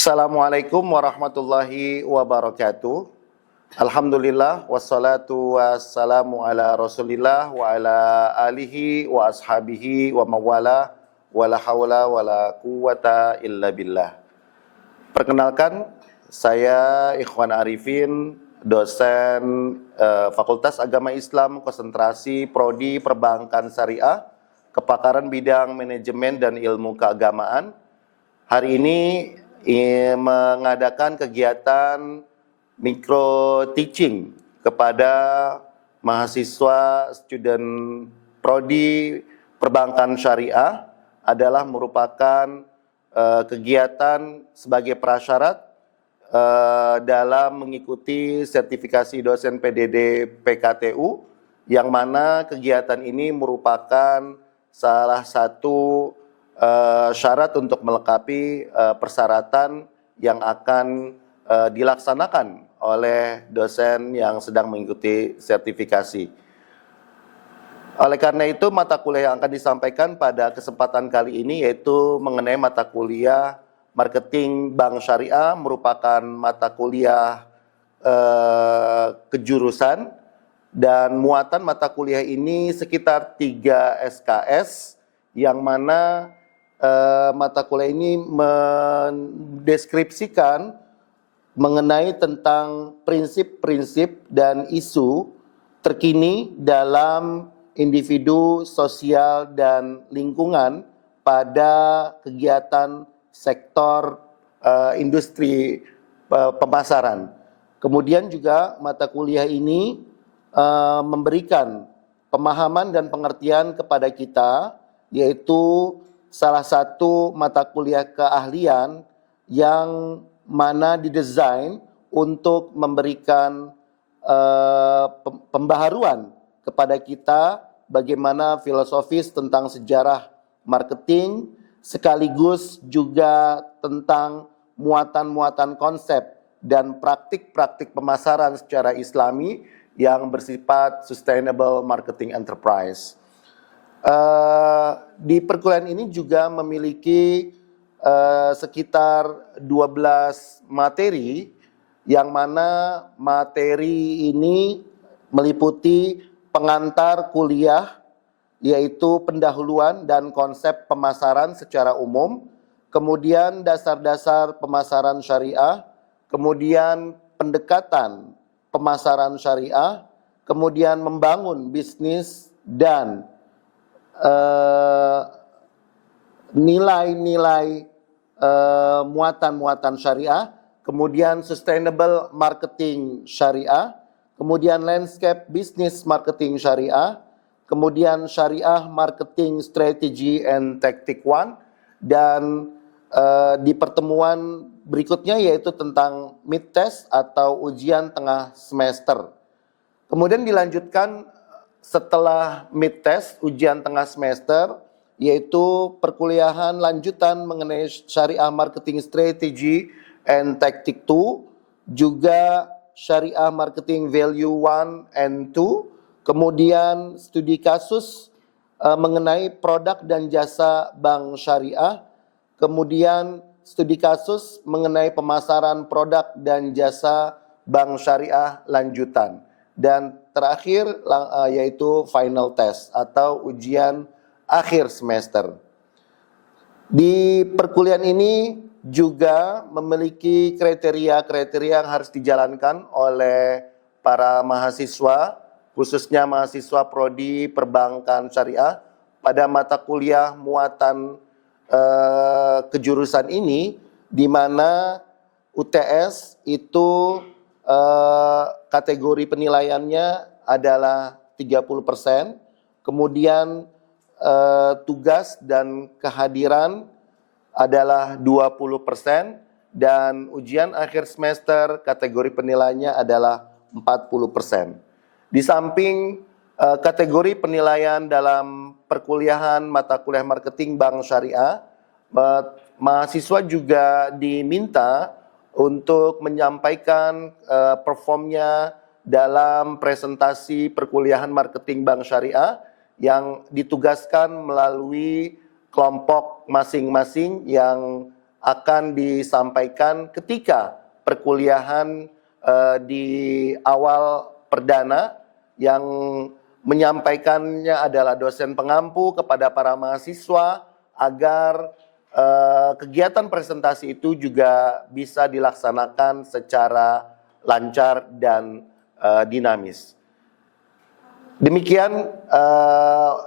Assalamualaikum warahmatullahi wabarakatuh. Alhamdulillah wassalatu wassalamu ala Rasulillah wa ala alihi wa ashabihi wa mawala wala haula wala quwata illa billah. Perkenalkan, saya Ikhwan Arifin, dosen Fakultas Agama Islam, konsentrasi Prodi Perbankan Syariah, kepakaran bidang manajemen dan ilmu keagamaan. Hari ini mengadakan kegiatan micro teaching kepada mahasiswa student Prodi Perbankan Syariah adalah merupakan kegiatan sebagai prasyarat dalam mengikuti sertifikasi dosen PDD PKTU, yang mana kegiatan ini merupakan salah satu syarat untuk melengkapi persyaratan yang akan dilaksanakan oleh dosen yang sedang mengikuti sertifikasi. Oleh karena itu, mata kuliah yang akan disampaikan pada kesempatan kali ini yaitu mengenai mata kuliah Marketing Bank Syariah, merupakan mata kuliah kejurusan, dan muatan mata kuliah ini sekitar 3 SKS, yang mana mata kuliah ini mendeskripsikan mengenai tentang prinsip-prinsip dan isu terkini dalam individu, sosial, dan lingkungan pada kegiatan sektor industri pemasaran. Kemudian juga mata kuliah ini memberikan pemahaman dan pengertian kepada kita, yaitu salah satu mata kuliah keahlian yang mana didesain untuk memberikan pembaharuan kepada kita bagaimana filosofis tentang sejarah marketing, sekaligus juga tentang muatan-muatan konsep dan praktik-praktik pemasaran secara Islami yang bersifat sustainable marketing enterprise. Di perkuliahan ini juga memiliki sekitar 12 materi, yang mana materi ini meliputi pengantar kuliah, yaitu pendahuluan dan konsep pemasaran secara umum, kemudian dasar-dasar pemasaran syariah, kemudian pendekatan pemasaran syariah, kemudian membangun bisnis dan nilai-nilai muatan-muatan syariah, kemudian sustainable marketing syariah, kemudian landscape business marketing syariah, kemudian syariah marketing strategy and tactic 1, dan di pertemuan berikutnya yaitu tentang mid test atau ujian tengah semester. Kemudian dilanjutkan setelah mid test, ujian tengah semester, yaitu perkuliahan lanjutan mengenai syariah marketing strategy and tactic 2, juga syariah marketing value 1 and 2, kemudian studi kasus mengenai produk dan jasa bank syariah, kemudian studi kasus mengenai pemasaran produk dan jasa bank syariah lanjutan, dan terakhir yaitu final test atau ujian akhir semester. Di perkuliahan ini juga memiliki kriteria-kriteria yang harus dijalankan oleh para mahasiswa, khususnya mahasiswa Prodi Perbankan Syariah pada mata kuliah muatan kejurusan ini, di mana UTS itu kategori penilaiannya adalah 30%, kemudian tugas dan kehadiran adalah 20%, dan ujian akhir semester kategori penilaiannya adalah 40%. Di samping kategori penilaian dalam perkuliahan mata kuliah marketing bank syariah, mahasiswa juga diminta untuk menyampaikan performnya dalam presentasi perkuliahan marketing bank syariah yang ditugaskan melalui kelompok masing-masing yang akan disampaikan ketika perkuliahan di awal perdana, yang menyampaikannya adalah dosen pengampu kepada para mahasiswa agar kegiatan presentasi itu juga bisa dilaksanakan secara lancar dan dinamis. Demikian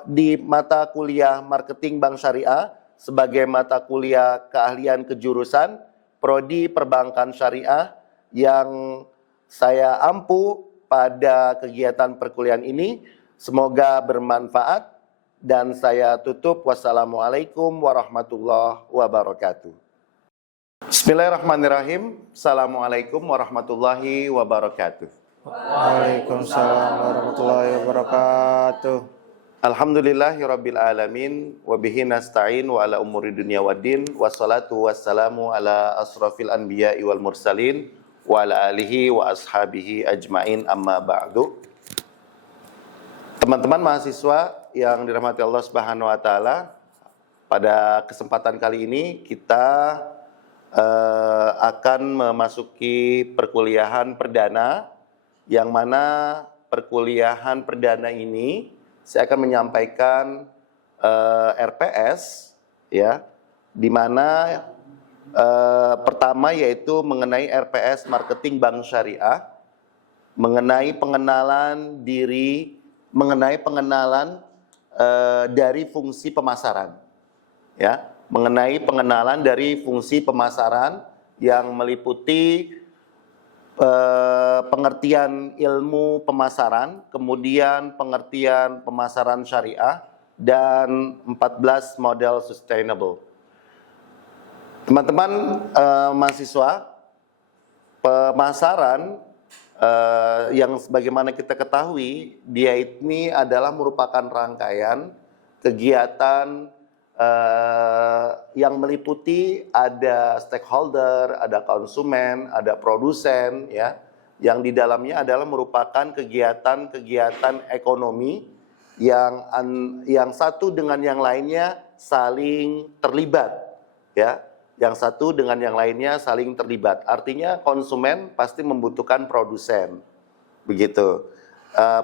di mata kuliah Marketing Bank Syariah sebagai mata kuliah keahlian kejurusan Prodi Perbankan Syariah yang saya ampu pada kegiatan perkuliahan ini. Semoga bermanfaat dan saya tutup. Wassalamualaikum warahmatullahi wabarakatuh. Bismillahirrahmanirrahim. Assalamualaikum warahmatullahi wabarakatuh. Waalaikumsalam warahmatullahi wabarakatuh. Alhamdulillahirabbil alamin wa bihi nasta'in wa ala umuri dunya waddin wassalatu wassalamu ala asrofil anbiya'i wal mursalin wa ala alihi wa ashabihi ajmain, amma ba'du. Teman-teman mahasiswa yang dirahmati Allah Subhanahu wa taala, pada kesempatan kali ini kita akan memasuki perkuliahan perdana, yang mana perkuliahan perdana ini saya akan menyampaikan RPS, ya, di mana pertama yaitu mengenai RPS Marketing Bank Syariah, mengenai pengenalan diri, mengenai pengenalan dari fungsi pemasaran, ya, mengenai pengenalan dari fungsi pemasaran yang meliputi pengertian ilmu pemasaran, kemudian pengertian pemasaran syariah, dan 14 model sustainable. Teman-teman mahasiswa, pemasaran yang sebagaimana kita ketahui, dia ini adalah merupakan rangkaian kegiatan yang meliputi ada stakeholder, ada konsumen, ada produsen, ya, yang di dalamnya adalah merupakan kegiatan-kegiatan ekonomi yang satu dengan yang lainnya saling terlibat, ya, yang satu dengan yang lainnya saling terlibat. Artinya konsumen pasti membutuhkan produsen, begitu.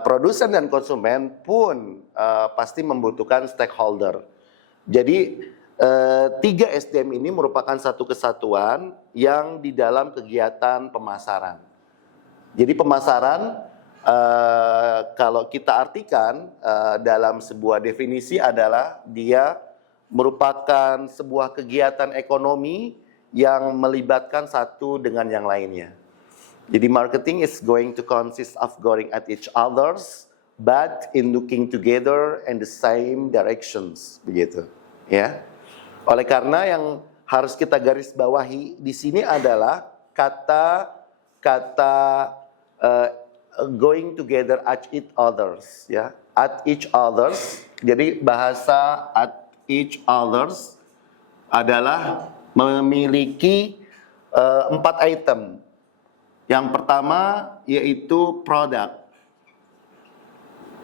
Produsen dan konsumen pun pasti membutuhkan stakeholder. Jadi 3 SDM ini merupakan satu kesatuan yang di dalam kegiatan pemasaran. Jadi pemasaran kalau kita artikan dalam sebuah definisi adalah dia merupakan sebuah kegiatan ekonomi yang melibatkan satu dengan yang lainnya. Jadi marketing is going to consist of going at each others, but in looking together in the same directions, begitu. Ya, oleh karena yang harus kita garis bawahi di sini adalah kata going together at each others, ya, at each others. Jadi bahasa at each others adalah memiliki 4 item. Yang pertama yaitu produk.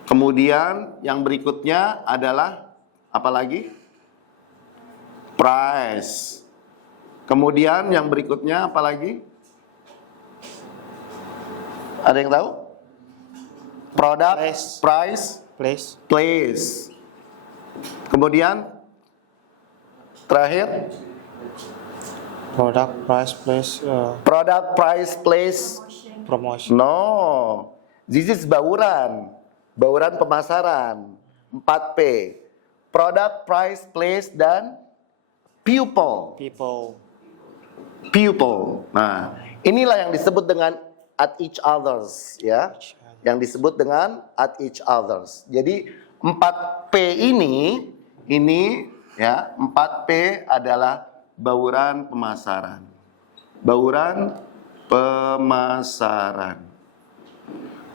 Kemudian yang berikutnya adalah apa lagi? Price. Kemudian yang berikutnya apa lagi? Ada yang tahu? Product, price, place. Kemudian terakhir Product, price, place, product, price, place, promotion. no. This is bauran pemasaran. 4P. Product, price, place, dan people. Nah, inilah yang disebut dengan at each others, ya. Yang disebut dengan at each others. Jadi 4P ini ya, 4P adalah bauran pemasaran. Bauran pemasaran.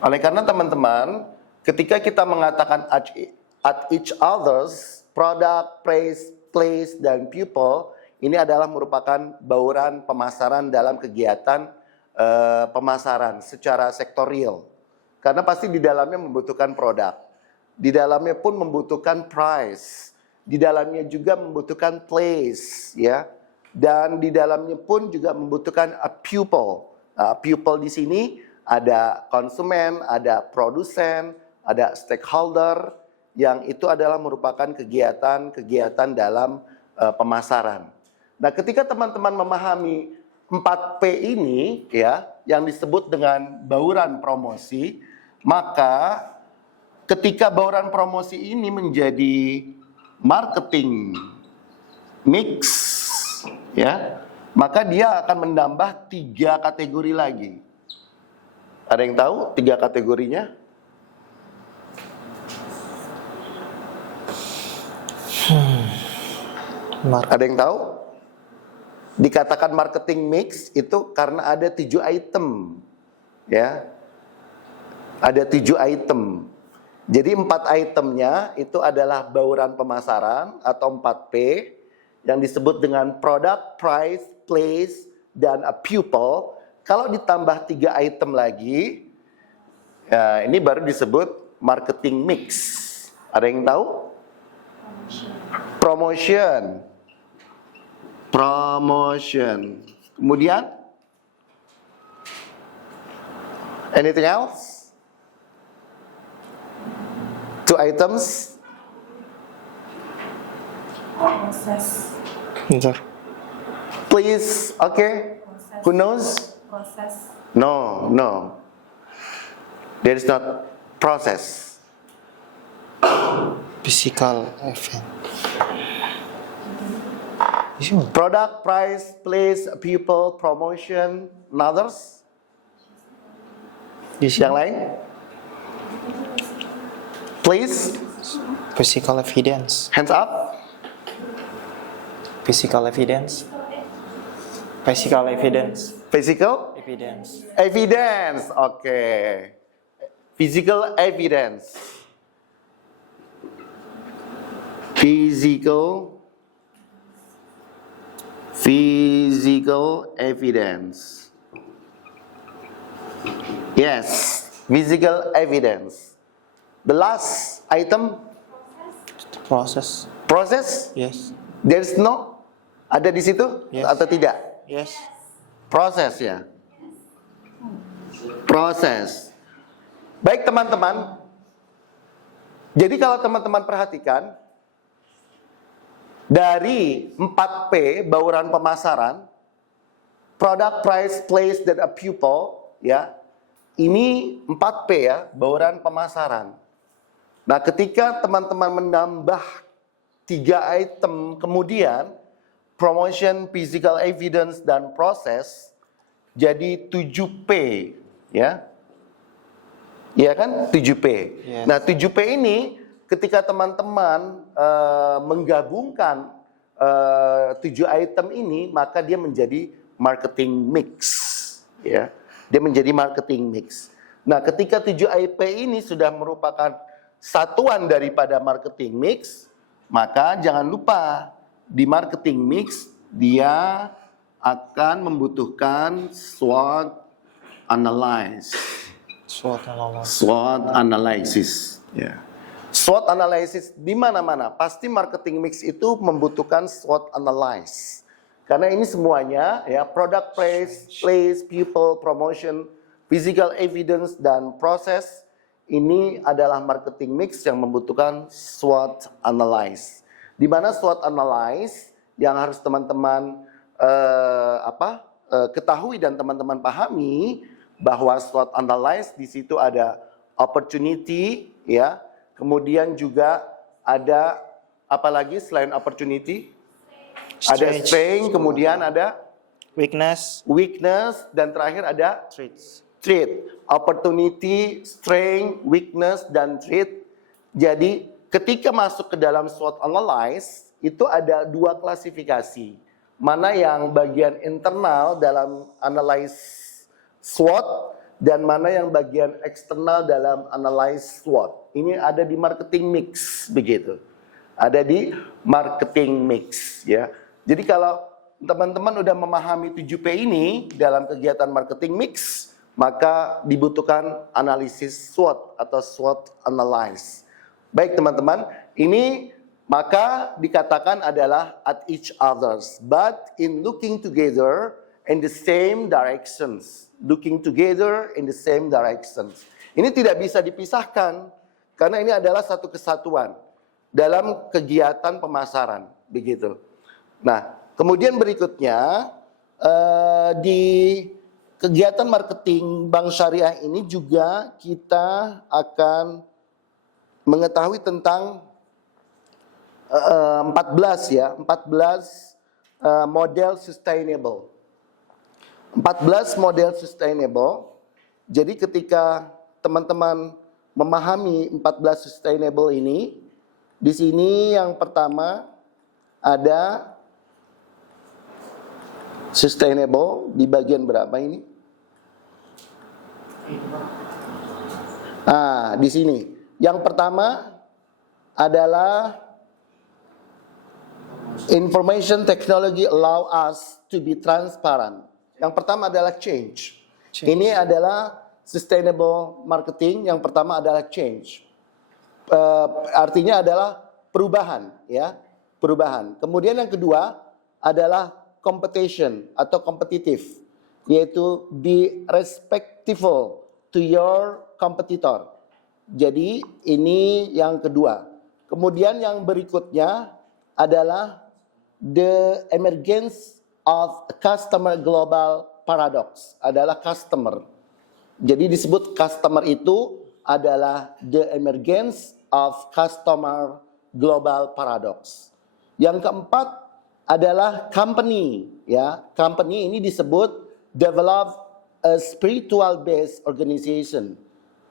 Oleh karena teman-teman, ketika kita mengatakan at each others, product, place, dan people, ini adalah merupakan bauran pemasaran dalam kegiatan pemasaran secara sektorial. Karena pasti di dalamnya membutuhkan produk, di dalamnya pun membutuhkan price, di dalamnya juga membutuhkan place, ya. dan di dalamnya pun juga membutuhkan a pupil. Pupil di sini ada konsumen, ada produsen, ada stakeholder, yang itu adalah merupakan kegiatan-kegiatan dalam pemasaran. Nah, ketika teman-teman memahami 4P ini ya, yang disebut dengan bauran promosi, maka ketika bauran promosi ini menjadi marketing mix ya, maka dia akan menambah 3 kategori lagi. Ada yang tahu 3 kategorinya? Ada yang tahu? Dikatakan marketing mix itu karena ada 7 item. Ya. Ada 7 item. Jadi 4 itemnya itu adalah bauran pemasaran atau 4P yang disebut dengan product, price, place, dan a pupil. Kalau ditambah 3 item lagi, ya, ini baru disebut marketing mix. Ada yang tahu? Promotion. Promotion. Kemudian, anything else? 2 items. Proses. Bentar. Please, okay. Proses. Who knows? Proses. No. There is not process. Physical event. Isi mana? Product, price, place, people, promotion, and others. Di sini. Yang lain? Please, Physical evidence. hands up. Physical evidence. Physical evidence. Physical Evidence. evidence. Okay. Physical evidence. Physical evidence. Yes, physical evidence. The last item, Process. process. Yes. There's no, ada di situ Yes. atau tidak? Yes. Proses ya. Proses. Baik teman-teman. Jadi kalau teman-teman perhatikan, dari 4P, bauran pemasaran, product, price, place, dan a pupil, ya. Ini 4P ya, bauran pemasaran. Nah, ketika teman-teman menambah 3 item kemudian, promotion, physical evidence, dan proses, jadi 7P, ya. Iya kan? 7P. Yes. Nah, 7P ini ketika teman-teman menggabungkan 7 item ini, maka dia menjadi marketing mix, ya. Dia menjadi marketing mix. Nah, ketika 7IP ini sudah merupakan satuan daripada marketing mix, maka jangan lupa di marketing mix dia akan membutuhkan SWOT analysis. SWOT analysis. SWOT analysis, ya. SWOT analysis di mana-mana, pasti marketing mix itu membutuhkan SWOT analysis. Karena ini semuanya ya, product, price, place, people, promotion, physical evidence, dan proses, ini adalah marketing mix yang membutuhkan SWOT analysis. Di mana SWOT analysis yang harus teman-teman ketahui dan teman-teman pahami bahwa SWOT analysis di situ ada opportunity, ya. Kemudian juga ada apa lagi selain opportunity? Ada strength, kemudian ada Weakness. weakness, dan terakhir ada Traits. trait. Opportunity, strength, weakness, dan trait. Jadi ketika masuk ke dalam SWOT analysis, itu ada 2 klasifikasi. Mana yang bagian internal dalam analysis SWOT, dan mana yang bagian eksternal dalam analysis SWOT. Ini ada di marketing mix, begitu. Ada di marketing mix, ya. Jadi kalau teman-teman udah memahami 7P ini dalam kegiatan marketing mix, maka dibutuhkan analisis SWOT atau SWOT analysis. Baik teman-teman, ini Maka dikatakan adalah at each others, but in looking together in the same directions. Looking together in the same directions. Ini tidak bisa dipisahkan, karena ini adalah satu kesatuan dalam kegiatan pemasaran, begitu. Nah, kemudian berikutnya di kegiatan marketing bank syariah ini juga kita akan mengetahui tentang 14 model sustainable. 14 model sustainable. Jadi ketika teman-teman memahami 14 sustainable ini, di sini yang pertama ada sustainable di bagian berapa ini? Di sini. Yang pertama adalah information technology allow us to be transparent. Yang pertama adalah change. Ini adalah sustainable marketing. Yang pertama adalah change. Artinya adalah perubahan, ya, perubahan. Kemudian yang kedua adalah competition atau kompetitif, yaitu be respectful to your competitor. Jadi ini yang kedua. Kemudian yang berikutnya adalah the emergence of customer global paradox, adalah customer. Jadi disebut customer itu adalah the emergence of customer global paradox. Yang keempat adalah company, ya. Company ini disebut develop a spiritual based organization,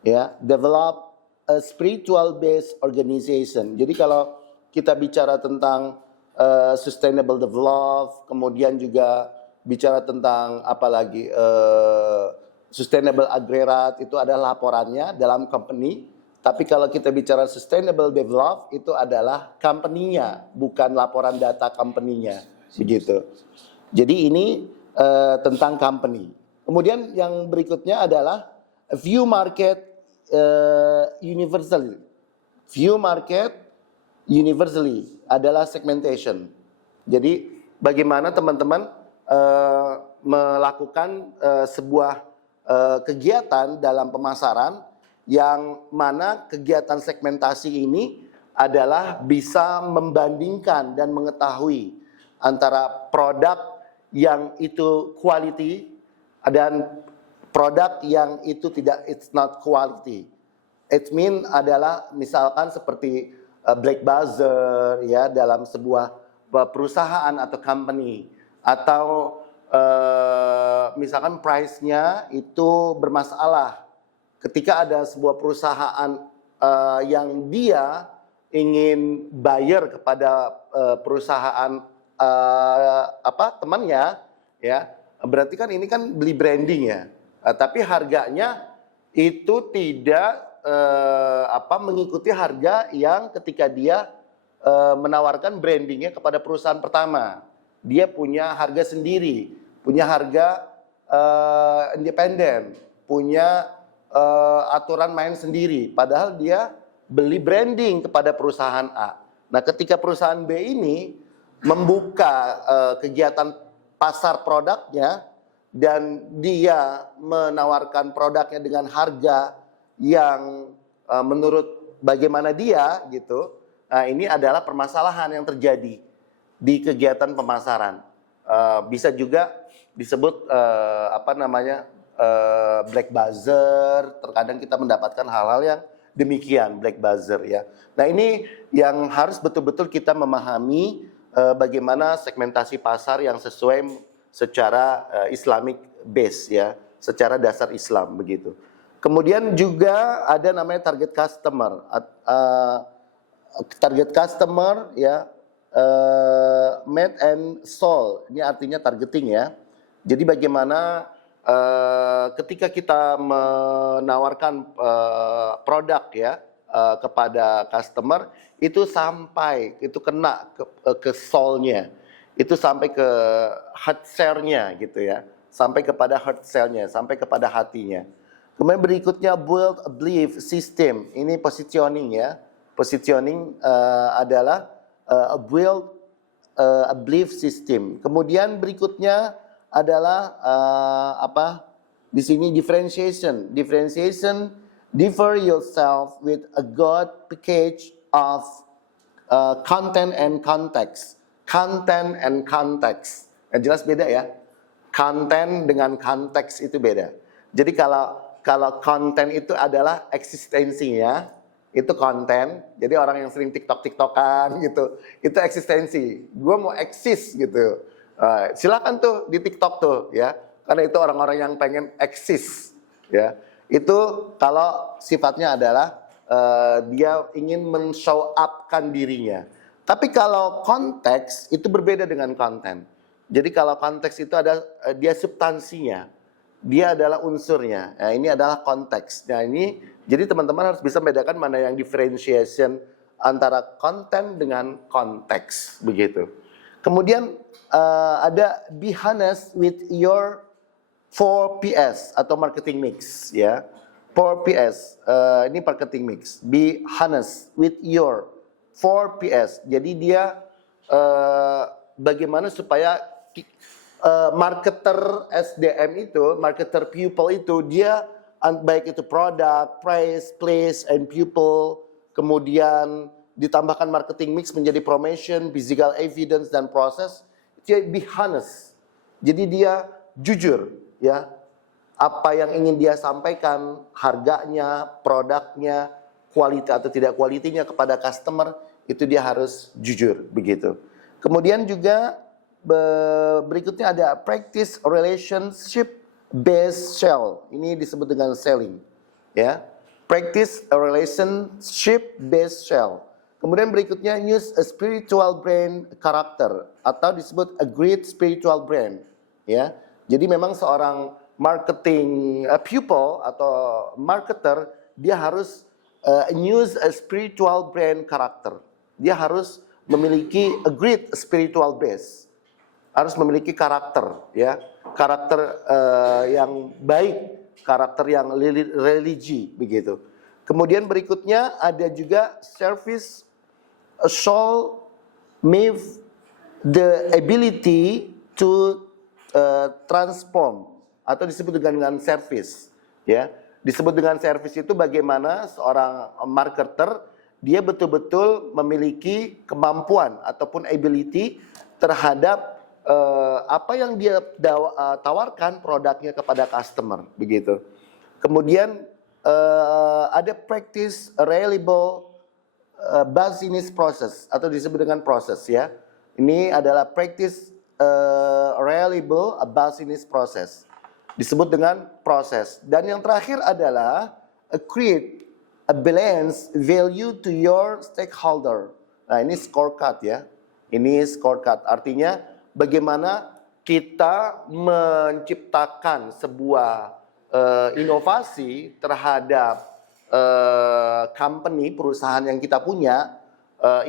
ya. Develop a spiritual based organization. Jadi kalau kita bicara tentang sustainable develop, kemudian juga bicara tentang apa lagi sustainable agregat, itu adalah laporannya dalam company. Tapi kalau kita bicara sustainable develop, itu adalah company-nya, bukan laporan data company-nya, begitu. Jadi ini tentang company. Kemudian yang berikutnya adalah view market universally. View market universally adalah segmentation. Jadi bagaimana teman-teman melakukan sebuah kegiatan dalam pemasaran yang mana kegiatan segmentasi ini adalah bisa membandingkan dan mengetahui antara produk yang itu quality dan produk yang itu tidak, it's not quality. It mean adalah misalkan seperti black buzzer, ya, dalam sebuah perusahaan atau company, atau misalkan price-nya itu bermasalah. Ketika ada sebuah perusahaan yang dia ingin bayar kepada perusahaan temannya, ya, berarti kan ini kan beli branding, ya. Tapi harganya itu tidak mengikuti harga yang ketika dia menawarkan brandingnya kepada perusahaan pertama. Dia punya harga sendiri, punya harga independen, punya aturan main sendiri, padahal dia beli branding kepada perusahaan A. Nah, ketika perusahaan B ini membuka kegiatan pasar produknya dan dia menawarkan produknya dengan harga yang menurut bagaimana dia, gitu. Nah, ini adalah permasalahan yang terjadi di kegiatan pemasaran. Bisa juga disebut black buzzer. Terkadang kita mendapatkan hal-hal yang demikian, black buzzer, ya. Nah, ini yang harus betul-betul kita memahami bagaimana segmentasi pasar yang sesuai secara Islamic base, ya, secara dasar Islam, begitu. Kemudian juga ada namanya target customer. Target customer, ya, made and sold. Ini artinya targeting, ya. Jadi bagaimana ketika kita menawarkan produk, ya, kepada customer, itu sampai, itu kena ke soul-nya, itu sampai ke heart share-nya, gitu, ya, sampai kepada heart share-nya, sampai kepada hatinya. Kemudian berikutnya build a belief system. Ini positioning, ya. Positioning adalah build a belief system. Kemudian berikutnya adalah di sini differentiation. Differentiation, differ yourself with a good package of content and context. Content and context. Yang jelas beda ya. Konten dengan konteks itu beda. Jadi kalau konten itu adalah eksistensinya, itu konten. Jadi orang yang sering tiktokan gitu, itu eksistensi. Gue mau eksis gitu. Silakan tuh di TikTok tuh ya, karena itu orang-orang yang pengen eksis ya. Itu kalau sifatnya adalah dia ingin men-show up-kan dirinya. Tapi kalau konteks itu berbeda dengan konten. Jadi kalau konteks itu ada dia substansinya, dia adalah unsurnya. Nah, ini adalah konteks. Nah, ini jadi teman-teman harus bisa membedakan mana yang differentiation antara konten dengan konteks begitu. Kemudian ada be honest with your 4PS atau marketing mix ya. 4PS ini marketing mix. Be honest with your 4PS. Jadi dia bagaimana supaya marketer SDM itu, marketer people itu dia baik itu produk, price, place, and people, kemudian ditambahkan marketing mix menjadi promotion, physical evidence dan proses. Dia be honest. Jadi dia jujur ya. Apa yang ingin dia sampaikan, harganya, produknya, kualitas atau tidak kualitinya kepada customer, itu dia harus jujur begitu. Kemudian juga berikutnya ada practice relationship based sell. Ini disebut dengan selling, ya. Practice a relationship based sell. Kemudian berikutnya use a spiritual brand character atau disebut a great spiritual brand, ya. Jadi memang seorang marketing pupil atau marketer dia harus use a spiritual brand character. Dia harus memiliki a great spiritual base. Harus memiliki karakter, ya, karakter yang baik, karakter yang religi begitu. Kemudian berikutnya ada juga service shall have the ability to transform atau disebut dengan service, ya. Disebut dengan service itu bagaimana seorang marketer dia betul-betul memiliki kemampuan ataupun ability terhadap apa yang dia tawarkan produknya kepada customer begitu. Kemudian ada practice reliable business process atau disebut dengan proses ya. Ini adalah practice reliable business process. Disebut dengan proses. Dan yang terakhir adalah create a balance value to your stakeholder. Nah, ini scorecard ya. Ini scorecard artinya bagaimana kita menciptakan sebuah inovasi terhadap company, perusahaan yang kita punya.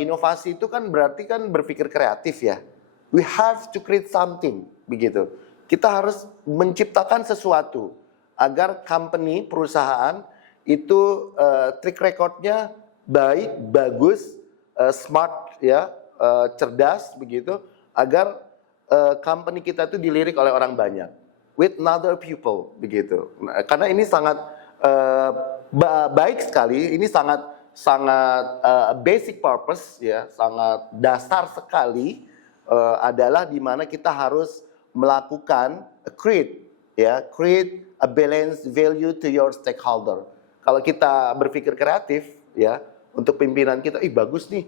Inovasi itu kan berarti kan berpikir kreatif ya. We have to create something, begitu. Kita harus menciptakan sesuatu agar company, perusahaan itu track recordnya baik, bagus, smart ya, cerdas begitu, agar company kita itu dilirik oleh orang banyak, with other people begitu. Nah, karena ini sangat baik sekali, ini sangat basic purpose ya, sangat dasar sekali adalah di mana kita harus melakukan create a balanced value to your stakeholder. Kalau kita berpikir kreatif ya untuk pimpinan kita, bagus nih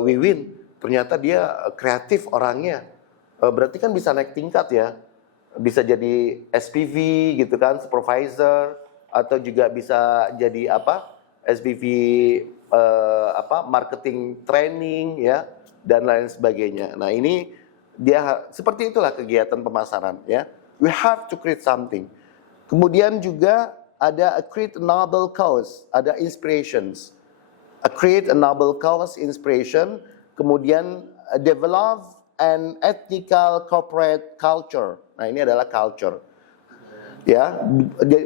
Wiwin, ternyata dia kreatif orangnya. Berarti kan bisa naik tingkat ya. Bisa jadi SPV gitu kan, supervisor, atau juga bisa jadi SPV marketing training ya dan lain sebagainya. Nah, ini dia seperti itulah kegiatan pemasaran ya. We have to create something. Kemudian juga ada a create a noble cause, ada inspirations. A create a noble cause, inspiration. Kemudian develop an ethical corporate culture. Nah, ini adalah culture. Ya,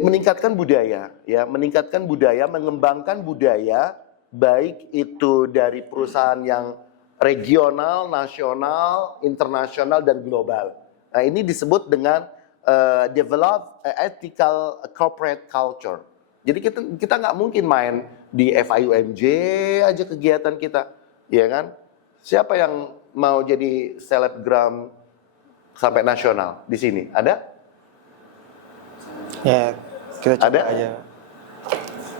meningkatkan budaya, ya, meningkatkan budaya, mengembangkan budaya baik itu dari perusahaan yang regional, nasional, internasional, dan global. Nah, ini disebut dengan develop ethical corporate culture. Jadi kita nggak mungkin main di FIUMJ aja kegiatan kita, ya kan? Siapa yang mau jadi selebgram sampai nasional di sini? Ada? Ya, kita coba Ada? aja.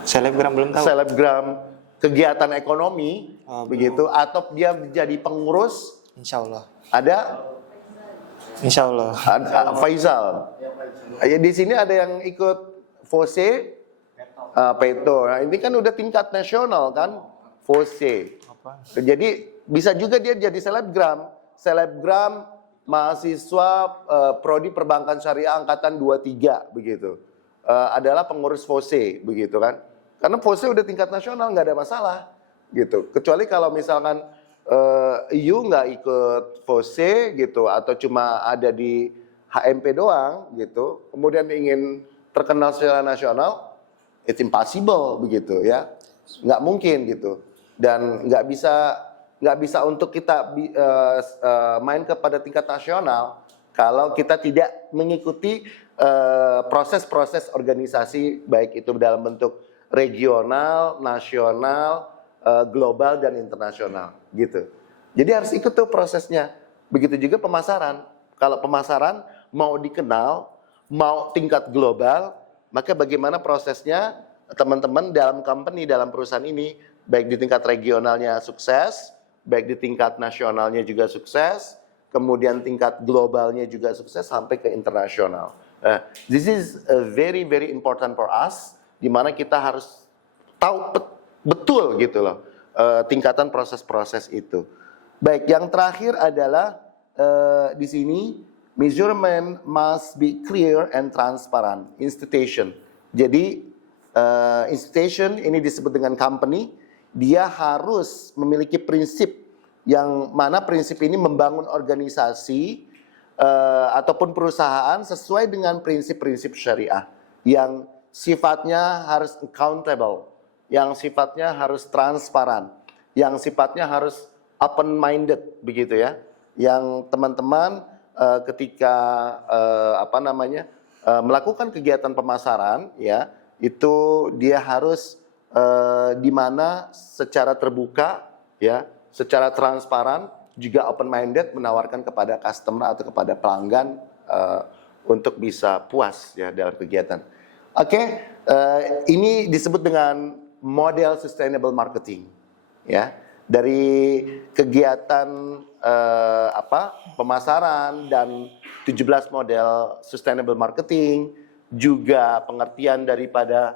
Selebgram belum tahu. Selebgram kegiatan ekonomi, Oh, begitu, atau dia jadi pengurus? Insya Allah. Ada? Insya Allah. Faisal. Ya, di sini ada yang ikut FOSE, Peto. Nah, ini kan udah tingkat nasional kan, FOSE. Apa? Jadi bisa juga dia jadi selebgram mahasiswa prodi perbankan syariah angkatan 23 begitu. Adalah pengurus FOSE begitu kan. Karena FOSE udah tingkat nasional, nggak ada masalah gitu. Kecuali kalau misalkan you nggak ikut FOSE gitu, atau cuma ada di HMP doang gitu, kemudian ingin terkenal secara nasional, it's impossible begitu ya, nggak mungkin gitu. Dan nggak bisa untuk kita main kepada tingkat nasional kalau kita tidak mengikuti proses-proses organisasi, baik itu dalam bentuk regional, nasional, global, dan internasional gitu. Jadi harus ikut tuh prosesnya. Begitu juga pemasaran. Kalau pemasaran mau dikenal, mau tingkat global, maka bagaimana prosesnya teman-teman dalam company, dalam perusahaan ini, baik di tingkat regionalnya sukses, baik di tingkat nasionalnya juga sukses, kemudian tingkat globalnya juga sukses sampai ke internasional. This is very very important for us, di mana kita harus tahu betul gitu loh tingkatan proses-proses itu. Baik, yang terakhir adalah di sini measurement must be clear and transparent. Institution. Jadi institution ini disebut dengan company. Dia harus memiliki prinsip yang mana prinsip ini membangun organisasi ataupun perusahaan sesuai dengan prinsip-prinsip syariah yang sifatnya harus accountable, yang sifatnya harus transparan, yang sifatnya harus open-minded begitu ya. Yang teman-teman ketika melakukan kegiatan pemasaran ya, itu dia harus di mana secara terbuka ya, secara transparan, juga open-minded menawarkan kepada customer atau kepada pelanggan untuk bisa puas ya dalam kegiatan. Oke, ini disebut dengan model sustainable marketing ya. Dari kegiatan pemasaran dan 17 model sustainable marketing, juga pengertian daripada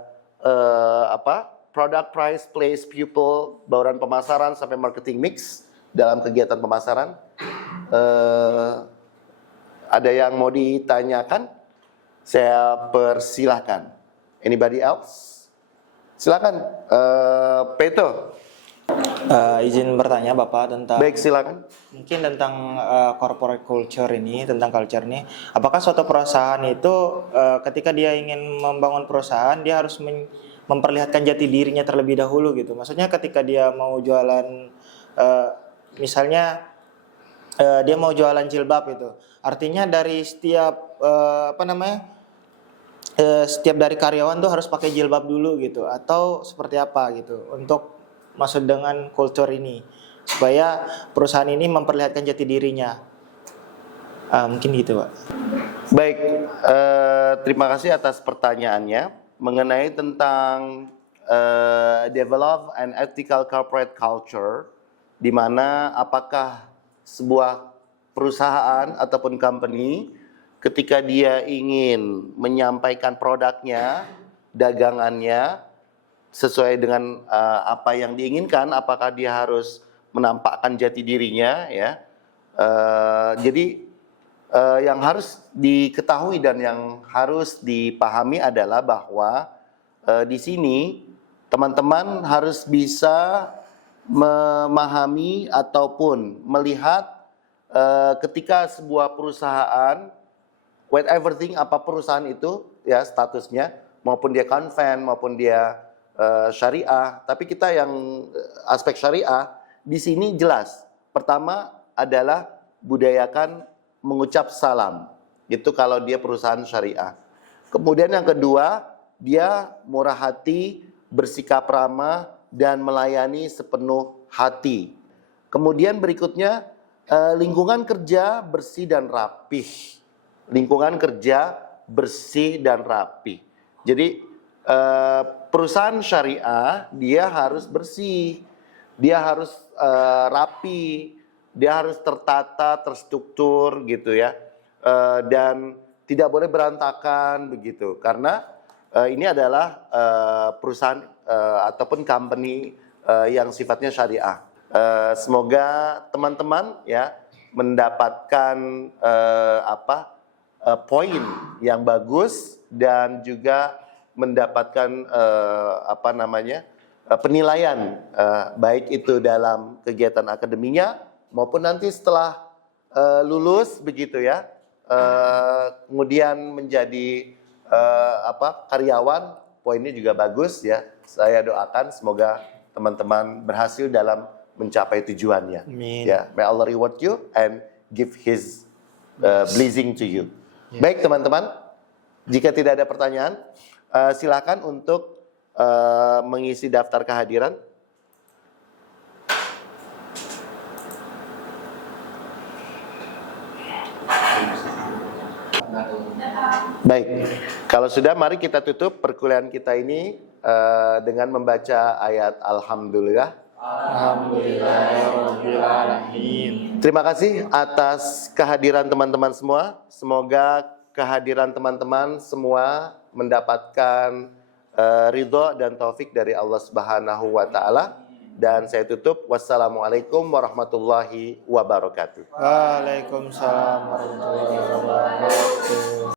product, price, place, people, bauran pemasaran sampai marketing mix dalam kegiatan pemasaran. Ada yang mau ditanyakan? Saya persilahkan. Anybody else? Silakan, Peto. Izin bertanya Bapak tentang Baik, silakan. mungkin tentang corporate culture ini, tentang culture ini. Apakah suatu perusahaan itu ketika dia ingin membangun perusahaan, dia harus memperlihatkan jati dirinya terlebih dahulu gitu. Maksudnya ketika dia mau jualan misalnya dia mau jualan jilbab itu. Artinya dari setiap setiap dari karyawan tuh harus pakai jilbab dulu gitu, atau seperti apa gitu untuk masuk dengan culture ini supaya perusahaan ini memperlihatkan jati dirinya. Mungkin gitu, Pak. Baik, terima kasih atas pertanyaannya mengenai tentang develop an ethical corporate culture, di mana apakah sebuah perusahaan ataupun company ketika dia ingin menyampaikan produknya, dagangannya sesuai dengan apa yang diinginkan, apakah dia harus menampakkan jati dirinya ya. Jadi yang harus diketahui dan yang harus dipahami adalah bahwa di sini teman-teman harus bisa memahami ataupun melihat ketika sebuah perusahaan, whatever thing, apa perusahaan itu ya statusnya, maupun dia konven maupun dia syariah, tapi kita yang aspek syariah di sini jelas pertama adalah budayakan mengucap salam. Itu kalau dia perusahaan syariah. Kemudian yang kedua, dia murah hati, bersikap ramah, dan melayani sepenuh hati. Kemudian berikutnya, lingkungan kerja bersih dan rapih. Lingkungan kerja bersih dan rapih. Jadi perusahaan syariah dia harus bersih, dia harus rapi, dia harus tertata, terstruktur gitu ya, dan tidak boleh berantakan begitu. Karena ini adalah perusahaan ataupun company yang sifatnya syariah. Semoga teman-teman ya mendapatkan poin yang bagus dan juga mendapatkan penilaian baik itu dalam kegiatan akademinya maupun nanti setelah lulus begitu ya, kemudian menjadi karyawan, poinnya juga bagus ya. Saya doakan semoga teman-teman berhasil dalam mencapai tujuannya. Amin. Ya, may Allah reward you and give His blessing to you. Baik teman-teman, jika tidak ada pertanyaan, silakan untuk mengisi daftar kehadiran. Baik, kalau sudah mari kita tutup perkuliahan kita ini dengan membaca ayat Alhamdulillah. Alhamdulillahirrahmanirrahim. Terima kasih atas kehadiran teman-teman semua. Semoga kehadiran teman-teman semua mendapatkan ridho dan taufik dari Allah Subhanahu wa taala. Dan saya tutup, wassalamualaikum warahmatullahi wabarakatuh. Waalaikumsalam warahmatullahi wabarakatuh.